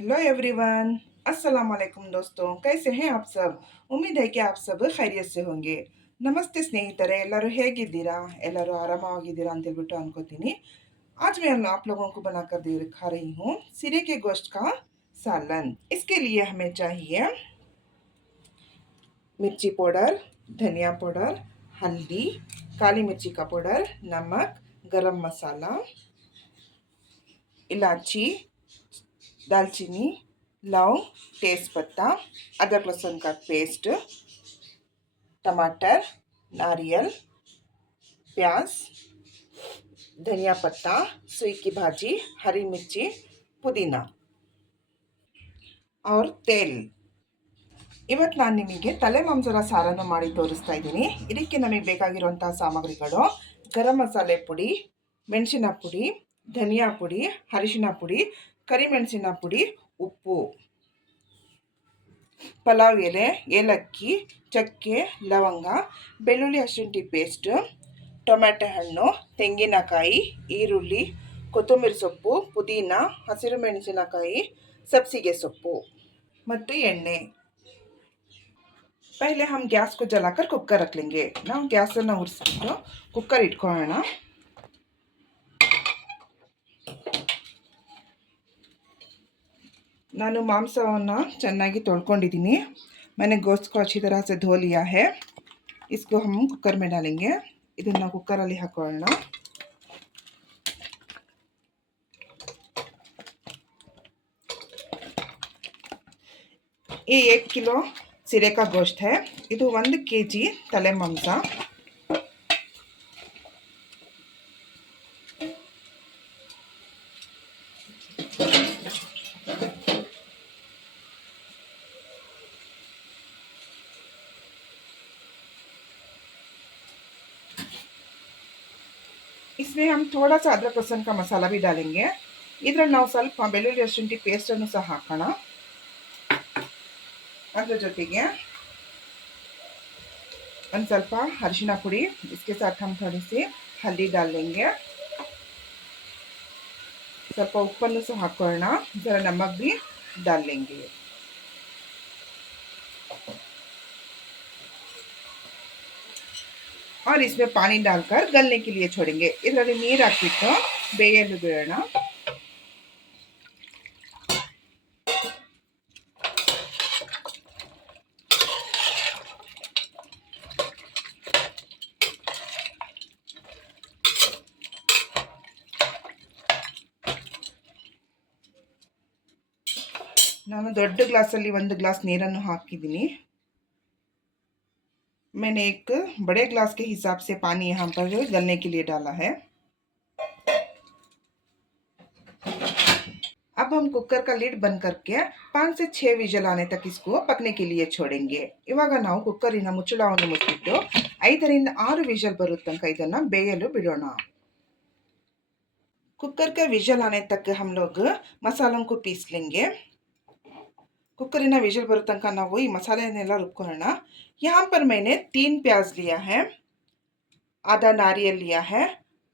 Hello everyone अस्सलाम वालेकुम दोस्तों कैसे हैं आप सब उम्मीद है कि आप सब खैरियत से होंगे ನಮಸ್ತೆ ಸ್ನೇಹಿತರೆ ಎಲ್ಲರೂ ಹೇಗಿದ್ದೀರಾ ಎಲ್ಲರೂ ಆರಾಮವಾಗಿದ್ದೀರಾ ಅಂತ ಹೇಳ್ಬಿಟ್ಟು ಅನ್ಕೋತೀನಿ आज मैं आप लोगों को बनाकर दे दिखा रही हूँ सिरे के गोश्त का सालन इसके लिए हमें चाहिए मिर्ची पाउडर धनिया पाउडर हल्दी काली मिर्ची का पाउडर नमक गरम मसाला इलायची दालचीनी लौंग तेज पत्ता अदरक लहसुन का पेस्ट टमाटर नारियल प्याज धनिया पत्ता सुई की भाजी हरी मिर्ची पुदीना और तेल ಇವತ್ತು ನಾನು ನಿಮಗೆ ತಲೆ ಮಾಂಸದ ಸಾರನ್ನು ಮಾಡಿ ತೋರಿಸ್ತಾ ಇದ್ದೀನಿ ಇದಕ್ಕೆ ನಮಗೆ ಬೇಕಾಗಿರುವಂತಹ ಸಾಮಗ್ರಿಗಳು ಗರಂ ಮಸಾಲೆ ಪುಡಿ ಮೆಣಸಿನ ಪುಡಿ ಧನಿಯಾ ಪುಡಿ ಅರಿಶಿನ ಪುಡಿ ಕರಿಮೆಣಸಿನ ಪುಡಿ ಉಪ್ಪು ಪಲಾವ್ ಎಲೆ ಏಲಕ್ಕಿ ಚಕ್ಕೆ ಲವಂಗ ಬೆಳ್ಳುಳ್ಳಿ ಹಸಿಶುಂಠಿ ಪೇಸ್ಟ್ ಟೊಮ್ಯಾಟೊ ಹಣ್ಣು ತೆಂಗಿನಕಾಯಿ ಈರುಳ್ಳಿ ಕೊತ್ತಂಬರಿ ಸೊಪ್ಪು ಪುದೀನ ಹಸಿರು ಮೆಣಸಿನಕಾಯಿ ಸಬ್ಸಿಗೆ ಸೊಪ್ಪು ಮತ್ತು ಎಣ್ಣೆ पहले हम गैस को जलाकर कुकर रख लेंगे ನಾವು ಗ್ಯಾಸನ್ನು ಉರಿಸ್ಬಿಟ್ಟು ಕುಕ್ಕರ್ ಇಟ್ಕೊಳ್ಳೋಣ ನಾನು ಮಾಂಸವನ್ನು ಚೆನ್ನಾಗಿ ತೊಳ್ಕೊಂಡಿದ್ದೀನಿ मैंने गोश्त को अच्छी तरह से धो लिया है इसको हम कुकर में डालेंगे ಇದನ್ನು ಕುಕ್ಕರಲ್ಲಿ ಹಾಕೊಳ್ಳೋಣ ये एक किलो ಸಿರೆ का गोश्त है ಇದು ಒಂದು ಕೆ ಜಿ ತಲೆ ಮಾಂಸ इसमें हम थोड़ा सा अदरक लहसुन का मसाला भी डालेंगे ಇದರಲ್ಲಿ ನಾವು ಸ್ವಲ್ಪ ಬೆಳ್ಳುಳ್ಳಿ ಶುಂಠಿ ಪೇಸ್ಟನ್ನು ಸಹ ಹಾಕೋಣ ಅದ್ರ ಜೊತೆಗೆ ಒಂದು ಸ್ವಲ್ಪ ಅರಿಶಿನ ಪುಡಿ इसके साथ हम थोड़ी सी हल्दी डाल लेंगे ಸ್ವಲ್ಪ ಉಪ್ಪನ್ನು ಸಹ ಹಾಕೊಳ್ಳೋಣ ಜರ ನಮಕ್ भी डाल लेंगे और इसमें पानी डालकर गलने के लिए छोड़ेंगे ಇದರಲ್ಲಿ ನೀರು ಹಾಕ್ಬಿಟ್ಟು ಬೇಯಲು ಬಿಡೋಣ ನಾನು ದೊಡ್ಡ ಗ್ಲಾಸಲ್ಲಿ ಒಂದು ಗ್ಲಾಸ್ ನೀರನ್ನು ಹಾಕಿದ್ದೀನಿ मैंने एक बड़े ग्लास के हिसाब से पानी यहाँ पर गलने के लिए डाला है अब हम कुकर का लीड बंद करके पाँच से छः विजल आने तक इसको पकने के लिए छोड़ेंगे ಇವಾಗ ನಾವು ಕುಕ್ಕರಿನ ಮುಚ್ಚಳವನ್ನು ಮುಚ್ಚಿಬಿಟ್ಟು ಐದರಿಂದ ಆರು ವಿಜಲ್ ಬರೋ ತನಕ ಇದನ್ನು ಬೇಯಲು ಬಿಡೋಣ कुकर का विजल आने तक हम लोग मसालों को पीस लेंगे ಕುಕ್ಕರಿನ ವಿಜಲ್ ಬರೋ ತನಕ ನಾವು ಈ ಮಸಾಲೆಯನ್ನೆಲ್ಲ ರುಬ್ಕೊಳ್ಳೋಣ यहाँ पर मैंने तीन प्याज लिया है आधा नारियल लिया है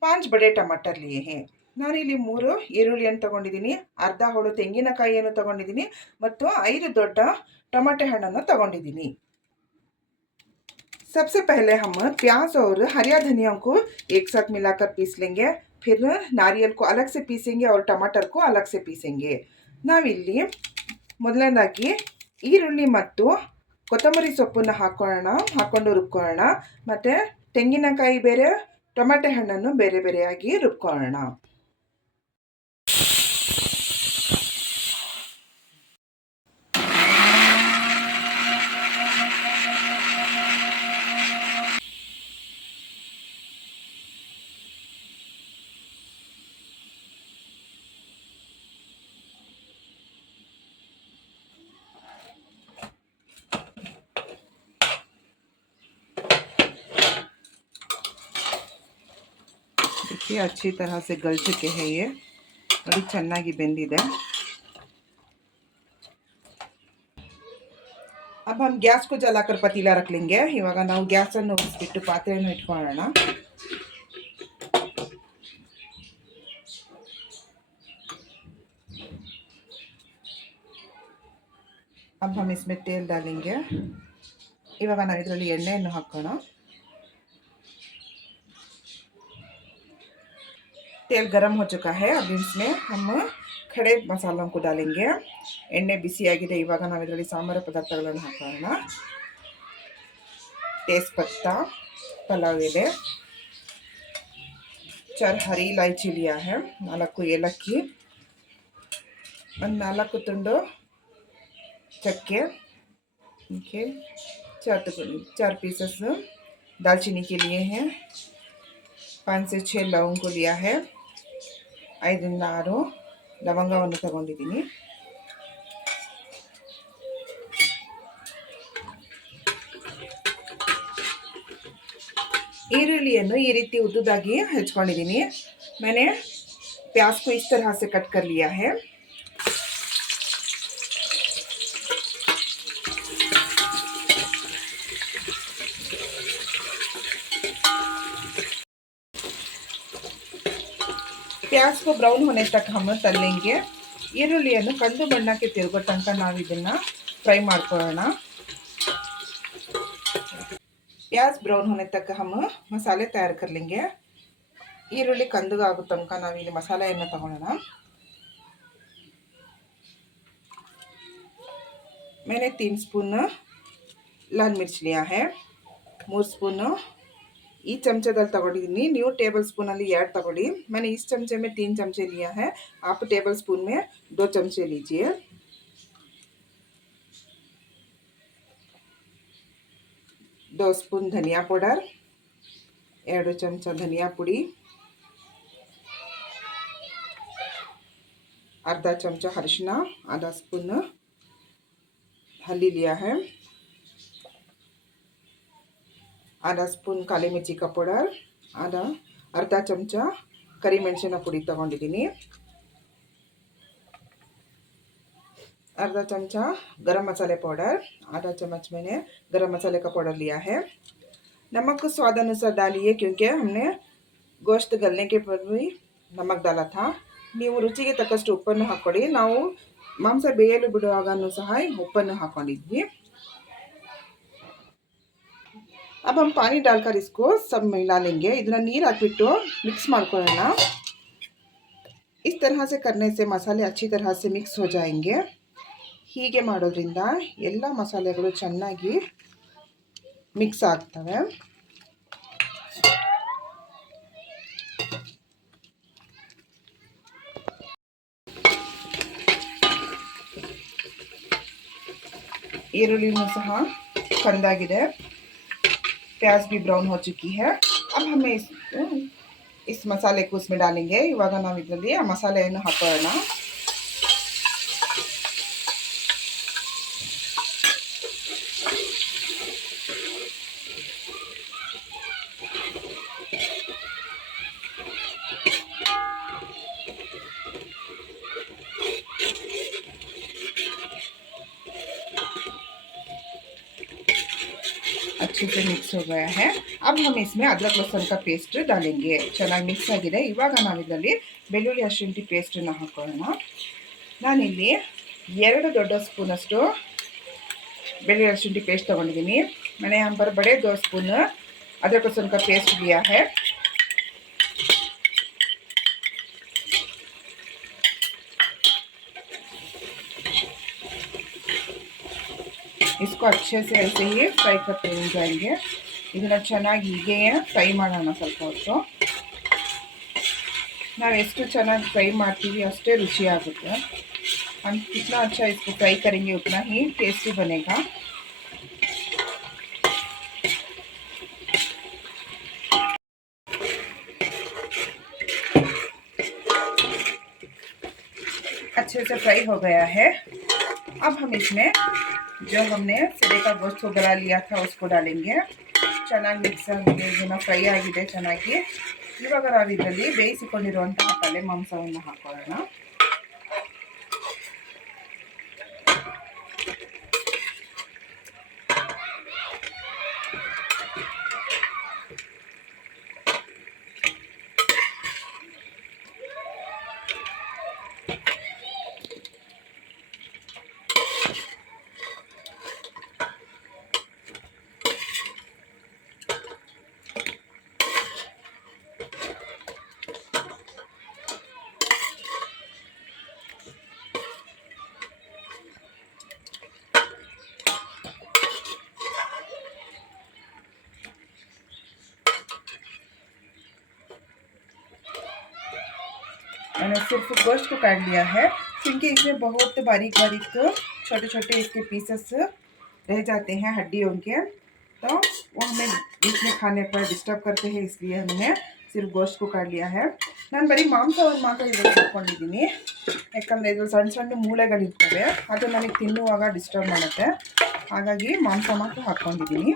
पांच बड़े टमाटर लिए हैं ನಾನಿಲ್ಲಿ ಮೂರು ಈರುಳ್ಳಿಯನ್ನು ತಗೊಂಡಿದ್ದೀನಿ ಅರ್ಧ ಹೋಳು ತೆಂಗಿನಕಾಯಿಯನ್ನು ತಗೊಂಡಿದ್ದೀನಿ ಮತ್ತು ಐದು ದೊಡ್ಡ ಟೊಮೆಟೊ ಹಣ್ಣನ್ನು ತಗೊಂಡಿದ್ದೀನಿ सबसे पहले हम प्याज और हरिया धनिया को एक साथ मिलाकर पीस लेंगे फिर नारियल को अलग से पीसेंगे और टमाटर को अलग से पीसेंगे ನಾವಿಲ್ಲಿ ಮೊದಲನೇದಾಗಿ ಈರುಳ್ಳಿ ಮತ್ತು ಕೊತ್ತಂಬರಿ ಸೊಪ್ಪನ್ನು ಹಾಕೊಳ್ಳೋಣ ಹಾಕ್ಕೊಂಡು ರುಬ್ಕೊಳ್ಳೋಣ. ಮತ್ತು ತೆಂಗಿನಕಾಯಿ ಬೇರೆ, ಟೊಮೆಟೊ ಹಣ್ಣನ್ನು ಬೇರೆ ಬೇರೆಯಾಗಿ ರುಬ್ಕೊಳ್ಳೋಣ. देखिए अच्छी तरह से गल चुके हैं ये ನೋಡಿ ಚೆನ್ನಾಗಿ ಬೆಂದಿದೆ अब हम गैस को जलाकर पतीला रख लेंगे ಇವಾಗ ನಾವು ಗ್ಯಾಸನ್ನು ಉರಿಸ್ಬಿಟ್ಟು ಪಾತ್ರೆಯನ್ನು ಇಟ್ಕೊಳ್ಳೋಣ अब हम इसमें तेल डालेंगे ಇವಾಗ ನಾವು ಇದರಲ್ಲಿ ಎಣ್ಣೆಯನ್ನು ಹಾಕೋಣ तेल गरम हो चुका है अब इसमें हम ಖಡೆ ಮಸಾಲವನ್ನು ಕೂಡ डालेंगे ಎಣ್ಣೆ ಬಿಸಿಯಾಗಿದೆ ಇವಾಗ ನಾವು ಇದರಲ್ಲಿ ಸಾಂಬಾರು ಪದಾರ್ಥಗಳನ್ನು ಹಾಕೋಣ ಟೇಸ್ಟ್ ಪತ್ತಾ ಪಲಾವ್ ಎಲೆ चार हरी इलायची लिया है ನಾಲ್ಕು ಏಲಕ್ಕಿ ಒಂದು ನಾಲ್ಕು ತುಂಡು ಚಕ್ಕೆ ओके चार टुकड़े चार पीसेस दालचीनी के लिए हैं पाँच से छः लवंग को लिया है ಐದರಿಂದ ಆರು ಲವಂಗವನ್ನು ತಗೊಂಡಿದ್ದೀನಿ ಈರುಳ್ಳಿಯನ್ನು ಈ ರೀತಿ ಉದ್ದುದಾಗಿ ಹೆಚ್ಕೊಂಡಿದ್ದೀನಿ मैंने प्याज को इस तरह से कट कर लिया है ಪ್ಯಾಸ್ को ಬ್ರೌನ್ होने तक हम ತಲ್ಲೆಂಗೆ ಈರುಳ್ಳಿಯನ್ನು ಕಂದು ಬಣ್ಣಕ್ಕೆ ತಿರುಗೋ ತನಕ ನಾವು ಇದನ್ನು ಫ್ರೈ ಮಾಡ್ಕೊಳ್ಳೋಣ प्याज ब्राउन होने तक हम मसाले तैयार कर लेंगे ಈರುಳ್ಳಿ ಕಂದುಗಾಗೋ ತನಕ ನಾವಿಲ್ಲಿ ಮಸಾಲೆಯನ್ನು ತಗೊಳ್ಳೋಣ मैंने तीन स्पून लाल मिर्च लिया है ಮೂರು ಸ್ಪೂನು ಈ ಚಮಚದಲ್ಲಿ ತಗೊಂಡಿದ್ದೀನಿ ನೀವು ಟೇಬಲ್ ಸ್ಪೂನಲ್ಲಿ ಎರಡು ತಗೊಳ್ಳಿ मैंने इस चमचे में तीन चमचे लिया है आप टेबल स्पून में दो चमचे लीजिए दो स्पून धनिया पाउडर ಎರಡು ಚಮಚ ಧನಿಯಾ ಪುಡಿ आधा चमचा अरशिना आधा स्पून हल्दी लिया है आधा स्पून काली मिर्ची का पाउडर आधा अर्ध चमचा ಕರಿಮೆಣಸಿನ ಪುಡಿ ತಗೊಂಡಿದ್ದೀನಿ आधा चमचा गरम मसाले पाउडर आधा चम्मच मैंने गरम मसाले का पाउडर लिया है नमक स्वाद अनुसार डालिए क्योंकि हमने गोश्त गलने के पर भी नमक डाला था ನೀವು ರುಚಿಗೆ ತಕ್ಕಷ್ಟು ಉಪ್ಪನ್ನು ಹಾಕ್ಕೊಳ್ಳಿ ನಾವು ಮಾಂಸ ಬೇಯಲು ಬಿಡುವಾಗನೂ ಸಹ ಉಪ್ಪನ್ನು ಹಾಕ್ಕೊಂಡಿದ್ವಿ अब हम पानी डालकर इसको सब मिला लेंगे ಇದನ್ನ ನೀರು ಹಾಕ್ಬಿಟ್ಟು ಮಿಕ್ಸ್ ಮಾಡ್ಕೊಳ್ಳೋಣ इस तरह से करने से मसाले अच्छी तरह से मिक्स हो जाएंगे ಹೀಗೆ ಮಾಡೋದ್ರಿಂದ ಎಲ್ಲ ಮಸಾಲೆಗಳು ಚೆನ್ನಾಗಿ ಮಿಕ್ಸ್ ಆಗ್ತವೆ ಈರುಳ್ಳಿನೂ ಸಹ ಕಂದಾಗಿದೆ प्याज भी ब्राउन हो चुकी है अब हमें इस इस मसाले को उसमें डालेंगे ಇವಾಗ ನಾವು ಇದರಲ್ಲಿ ಆ ಮಸಾಲೆಯನ್ನು ಹಾಕೋಣ अच्छे से मिक्स हो गया है अब हम इसमें अदरक लहसुन का ಪೇಸ್ಟ್ डालेंगे ಚೆನ್ನಾಗಿ ಮಿಕ್ಸ್ ಆಗಿದೆ ಇವಾಗ ನಾವು ಇದರಲ್ಲಿ ಬೆಳ್ಳುಳ್ಳಿ ಹಸಿಶುಂಠಿ ಪೇಸ್ಟನ್ನು ಹಾಕೋಣ ನಾನಿಲ್ಲಿ ಎರಡು ದೊಡ್ಡ ಸ್ಪೂನಷ್ಟು ಬೆಳ್ಳುಳ್ಳಿ ಹಸಿಶುಂಠಿ ಪೇಸ್ಟ್ ತೊಗೊಂಡಿದ್ದೀನಿ मैंने यहाँ पर बड़े दो स्पून अदरक लहसुन का पेस्ट लिया है इसको अच्छे से ऐसे ही फ्राई करते हुए जाएंगे ಇದನ್ನು ಚೆನ್ನಾಗಿ ಹೀಗೆ ಫ್ರೈ ಮಾಡೋಣ ಸ್ವಲ್ಪ ಹೊತ್ತು ನಾವು ಎಷ್ಟು ಚೆನ್ನಾಗಿ ಫ್ರೈ ಮಾಡ್ತೀವಿ ಅಷ್ಟೇ ರುಚಿ ಆಗುತ್ತೆ हम कितना अच्छा इसको फ्राई करेंगे उतना ही टेस्टी बनेगा अच्छे से फ्राई हो गया है अब हम इसमें जो हमने ಸಿರೆ का गोश्त को गला लिया था उसको डालेंगे ಚೆನ್ನಾಗಿ ಮಿಕ್ಸ್ ಆಗಿದೆ ಇದನ್ನು ಫ್ರೈ ಆಗಿದೆ ಚೆನ್ನಾಗಿ ಇವಾಗ ನಾವು ಇದರಲ್ಲಿ ಬೇಯಿಸಿಕೊಂಡಿರುವಂತಹ ತಲೆ ಮಾಂಸವನ್ನು ಹಾಕೊಳ್ಳೋಣ सिर्फ गोश्त को काट लिया है क्योंकि इसमें बहुत बारीक बारीक छोटे छोटे इसके पीसेस रह जाते हैं हड्डियों के तो वो हमें बीच में खाने पर डिस्टर्ब करते हैं इसलिए हमने ಸಿರ್ಫ್ ಗೋಶ್ಟ್ ಕಾಟ್ ಲಿಯಾ ಹೇ ನಾನು ಬರೀ ಮಾಂಸವನ್ನು ಮಾತ್ರ ಇದಕ್ಕೆ ಹಾಕ್ಕೊಂಡಿದ್ದೀನಿ ಯಾಕಂದರೆ ಇದು ಸಣ್ಣ ಸಣ್ಣ ಮೂಳೆಗಳಿರ್ತವೆ ಅದು ನನಗೆ ತಿನ್ನುವಾಗ ಡಿಸ್ಟರ್ಬ್ ಮಾಡುತ್ತೆ ಹಾಗಾಗಿ ಮಾಂಸ ಮಾತ್ರ ಹಾಕ್ಕೊಂಡಿದ್ದೀನಿ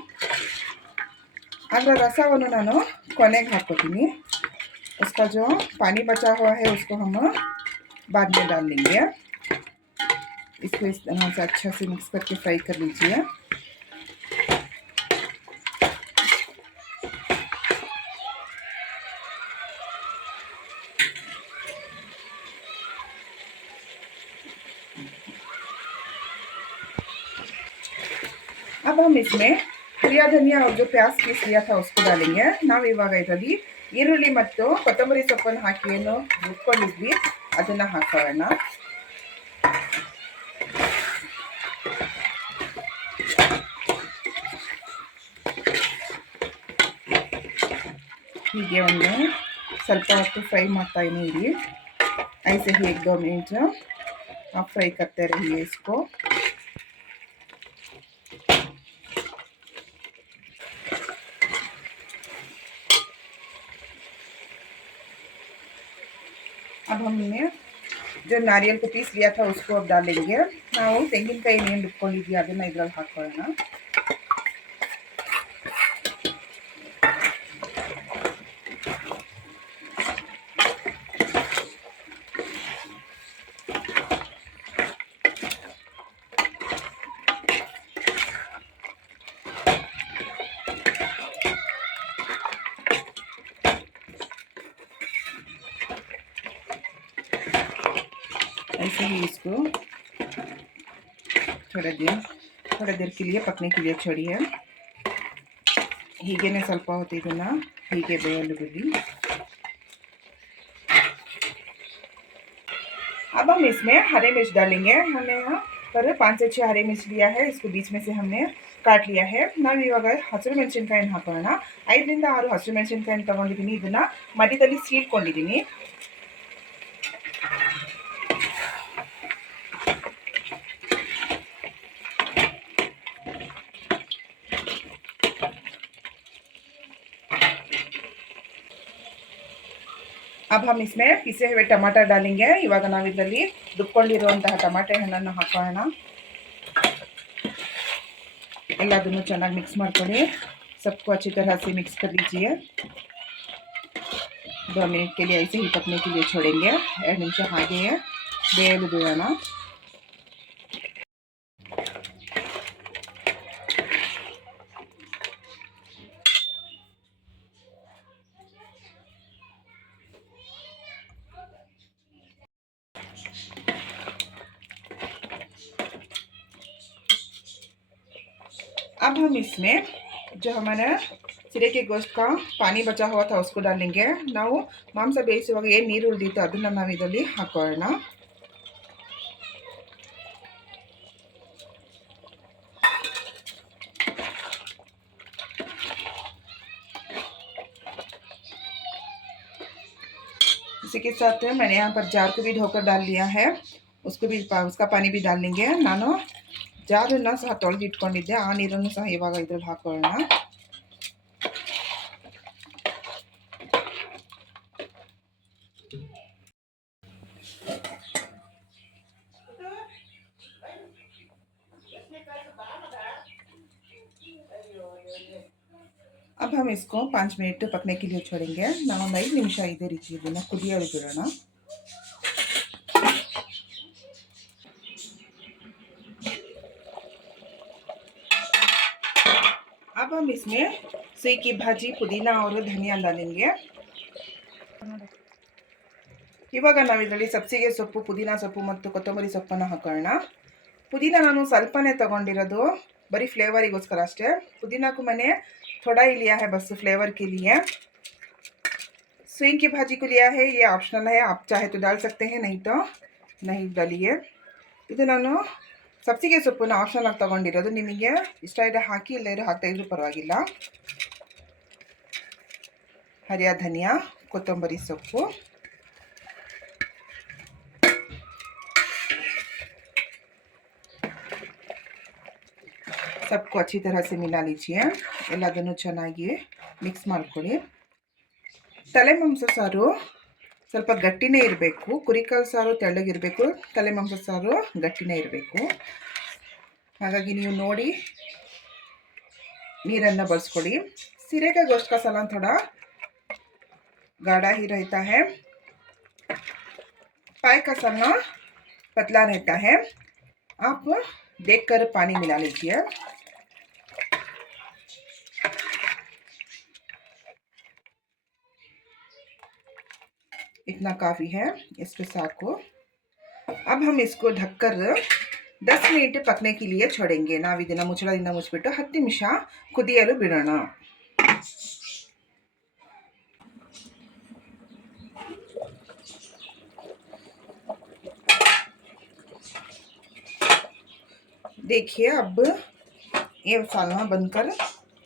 ಅದರ ರಸವನ್ನು ನಾನು ಕೊನೆಗೆ ಹಾಕ್ಕೋತೀನಿ उसका जो पानी बचा हुआ है उसको हम बाद में डाल लेंगे इसको इस तरह से अच्छा से मिक्स करके फ्राई कर लीजिए अब हम इसमें ಹರಿಯ ಧನಿಯಾ और जो प्याज पीस लिया था उसको डालेंगे ನಾವು ಇವಾಗ ಇದರಲ್ಲಿ ಈರುಳ್ಳಿ ಮತ್ತು ಕೊತ್ತಂಬರಿ ಸೊಪ್ಪನ್ನು ಹಾಕಿ ಏನು ರುಬ್ಕೊಂಡಿದ್ವಿ ಅದನ್ನು ಹಾಕೋಣ ಹೀಗೆ ಒಂದು ಸ್ವಲ್ಪ ಹೊತ್ತು ಫ್ರೈ ಮಾಡ್ತಾ ಇರಿ ऐसे ही एक दो मिनट आप फ्राई करते रहिए इसको हमने जो नारियल को पीस लिया था उसको अब डालेंगे ನಾವು ತೆಂಗಿನಕಾಯಿ ಏನು ರುಬ್ಕೊಂಡಿದ್ವಿ ಅದನ್ನು ಇದ್ರಲ್ಲಿ ಹಾಕೊಳ್ಳೋಣ थोड़ा देर थोड़ा देर के लिए पकने के लिए छोड़िए ಹೀಗೇನೆ ಸ್ವಲ್ಪ ಹೊತ್ತು ಇದನ್ನು ಹೀಗೆ ಬೇಯಲು ಬಿಡಿ अब हम इसमें हरे मिर्च डालेंगे हमने यहाँ पर पाँच से छः हरे मिर्च लिया है इसको बीच में से हमने ಕಾಟ್ ಲಿಯಾ ಹೇ ನಾವು ಇವಾಗ ಹಸಿರು ಮೆಣಸಿನ್ಕಾಯಿನ ಹಾಕೋಣ ಐದರಿಂದ ಆರು ಹಸಿರು ಮೆಣಸಿನ್ಕಾಯಿನ ತೊಗೊಂಡಿದ್ದೀನಿ ಇದನ್ನು ಮಧ್ಯದಲ್ಲಿ ಸೀಳ್ಕೊಂಡಿದ್ದೀನಿ अब हम इसमें पिसे हुए टमाटर डालेंगे ಇವಾಗ ನಾವು ಇದರಲ್ಲಿ ರುಬ್ಕೊಂಡಿರುವಂತಹ ಟಮಾಟೆ ಹಣ್ಣನ್ನು ಹಾಕೋಣ ಎಲ್ಲದನ್ನು ಚೆನ್ನಾಗಿ ಮಿಕ್ಸ್ ಮಾಡ್ಕೊಳ್ಳಿ सबको अच्छी तरह से मिक्स कर लीजिए दो मिनट के लिए ऐसे ही पकने के लिए छोड़ेंगे ಎರಡು ನಿಮಿಷ ಹಾಗೆಯೇ ಬೇಯಲು ಬಿಡೋಣ जो हमारा ಸಿರೆ के गोश्त का पानी बचा हुआ था उसको डालेंगे ನಾವು ಮಾಂಸ ಬೇಯಿಸುವಾಗ ಏನು ನೀರು ಉಳಿದಿತ್ತು ಅದನ್ನು ನಾವು ಇದರಲ್ಲಿ ಹಾಕೋಣ इसी के साथ मैंने यहाँ पर जार को भी धोकर डाल लिया है उसको भी उसका पानी भी डाल लेंगे ನಾನು ಜಾರನ್ನು ಸಹ ತೊಳೆದು ಇಟ್ಕೊಂಡಿದ್ದೆ ಆ ನೀರನ್ನು ಸಹ ಇವಾಗ ಇದ್ರಲ್ಲಿ ಹಾಕೊಳ್ಳೋಣ में ಪಾಂಚ್ ಮಿನಿಟ್ मिनट ಕಿಲಿ के ನಾವು छोड़ेंगे। ಐದು ನಿಮಿಷ ಇದೇ ರೀತಿ ಇದನ್ನು ಕುದಿಯಲು ಬಿಡೋಣ अब ಮಿಸ್ಮೆ इसमें ಭಾಜಿ की ಅವರು ಧನಿಯಾ और ನಿಮಗೆ ಇವಾಗ ನಾವು ಇದರಲ್ಲಿ ಸಬ್ಸಿಗೆ ಸೊಪ್ಪು ಪುದೀನ ಸೊಪ್ಪು ಮತ್ತು ಕೊತ್ತಂಬರಿ ಸೊಪ್ಪನ್ನು ಹಾಕೋಣ ಪುದೀನ ನಾನು ಸ್ವಲ್ಪನೇ ತಗೊಂಡಿರೋದು ಬರೀ ಫ್ಲೇವರಿಗೋಸ್ಕರ ಅಷ್ಟೇ ಪುದೀನಕ್ಕೂ ಮನೆ थोड़ा ही लिया है बस फ्लेवर के लिए स्विंग की भाजी को लिया है ये ऑप्शनल है आप चाहे तो डाल सकते हैं नहीं तो नहीं डालिए ಇದು ನಾನು ಸಬ್ಸಿಗೆ ಸೊಪ್ಪನ್ನು ಆಪ್ಷನಲ್ ಆಗಿ ತೊಗೊಂಡಿರೋದು ನಿಮಗೆ ಇಷ್ಟ ಇದೆ ಹಾಕಿ ಇಲ್ಲದೇ ಹಾಕ್ತಾ ಇದ್ರೂ ಪರವಾಗಿಲ್ಲ ಹರಿಯ ಧನಿಯಾ ಕೊತ್ತಂಬರಿ ಸೊಪ್ಪು सबको अच्छी तरह से मिला लीजिए ಎಲ್ಲದನ್ನು ಚೆನ್ನಾಗಿ ಮಿಕ್ಸ್ ಮಾಡ್ಕೊಳ್ಳಿ ತಲೆ ಮಾಂಸ ಸಾರು ಸ್ವಲ್ಪ ಗಟ್ಟಿನೇ ಇರಬೇಕು ಕುರಿಕಾಲು ಸಾರು ತೆಳ್ಳಗಿರಬೇಕು ತಲೆ ಮಾಂಸ ಸಾರು ಗಟ್ಟಿನೇ ಇರಬೇಕು ಹಾಗಾಗಿ ನೀವು ನೋಡಿ ನೀರನ್ನು ಬಳಸ್ಕೊಳ್ಳಿ सिरे का गोश्त का सालन थोड़ा गाढ़ा ही रहता है पाए का सलना पतला रहता है आप देखकर पानी मिला लीजिए इतना काफ़ी है इसके साग को अब हम इसको ढककर दस ಮಿನಿಟ್ ಪಕ್ನೆಗೆ लिए छोड़ेंगे ನಾವು ಇದನ್ನು ಮುಚ್ಚಳದಿಂದ ಮುಚ್ಚಿಬಿಟ್ಟು ಹತ್ತು ನಿಮಿಷ ಕುದಿಯಲು ಬಿಡೋಣ देखिए अब ये ಸಾಲ್ನ ಬಂದ್ಕರ್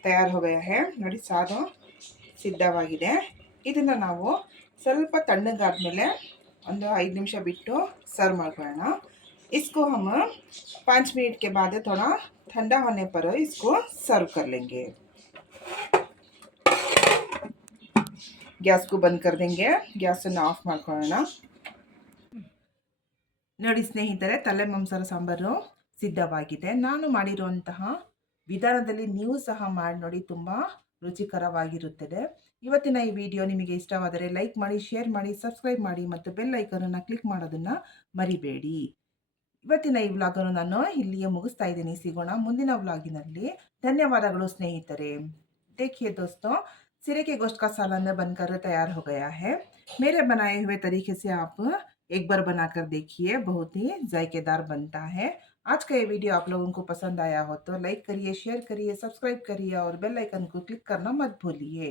ತಯಾರು हो गया है ನೋಡಿ ಸಾರು ಸಿದ್ಧವಾಗಿದೆ ಇದನ್ನು ನಾವು ಸ್ವಲ್ಪ ತಣ್ಣಗಾದ್ಮೇಲೆ ಒಂದು ಐದು ನಿಮಿಷ ಬಿಟ್ಟು ಸರ್ವ್ ಮಾಡ್ಕೊಳ್ಳೋಣ इसको हम पाँच मिनट के बाद थोड़ा ठंडा होने पर इसको सर्व कर लेंगे ಗ್ಯಾಸ್ಗೂ ಬಂದ್ ಕರ್ ದೇಂಗೆ ಗ್ಯಾಸನ್ನು ಆಫ್ ಮಾಡ್ಕೊಳ್ಳೋಣ ನೋಡಿ ಸ್ನೇಹಿತರೆ ತಲೆ ಮಾಂಸರ ಸಾಂಬಾರು ಸಿದ್ಧವಾಗಿದೆ ನಾನು ಮಾಡಿರುವಂತಹ ವಿಧಾನದಲ್ಲಿ ನೀವು ಸಹ ಮಾಡಿ ನೋಡಿ ತುಂಬ ರುಚಿಕರವಾಗಿರುತ್ತದೆ ಇವತ್ತಿನ ಈ ವಿಡಿಯೋ ನಿಮಗೆ ಇಷ್ಟವಾದರೆ ಲೈಕ್ ಮಾಡಿ ಶೇರ್ ಮಾಡಿ ಸಬ್ಸ್ಕ್ರೈಬ್ ಮಾಡಿ ಮತ್ತು ಬೆಲ್ ಐಕನನ್ನು ಕ್ಲಿಕ್ ಮಾಡೋದನ್ನು ಮರಿಬೇಡಿ ಇವತ್ತಿನ ಈ ವ್ಲಾಗನ್ನು ನಾನು ಇಲ್ಲಿಯೇ ಮುಗಿಸ್ತಾ ಇದ್ದೀನಿ ಸಿಗೋಣ ಮುಂದಿನ ವ್ಲಾಗಿನಲ್ಲಿ ಧನ್ಯವಾದಗಳು ಸ್ನೇಹಿತರೆ देखिए दोस्तों सिरे के गोश्त का सालन बनकर तैयार हो गया है मेरे बनाए हुए तरीके से आप एक बार बनाकर देखिए बहुत ही जायकेदार बनता है आज का ये वीडियो आप लोगों को पसंद आया हो तो लाइक करिए शेयर करिए सब्सक्राइब करिए और बेल आइकन को क्लिक करना मत भूलिए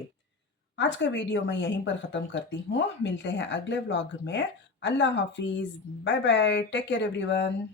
आज का वीडियो मैं यहीं पर ख़त्म करती हूँ। मिलते हैं अगले व्लॉग में। अल्लाह हाफिज़। Bye bye. Take care everyone.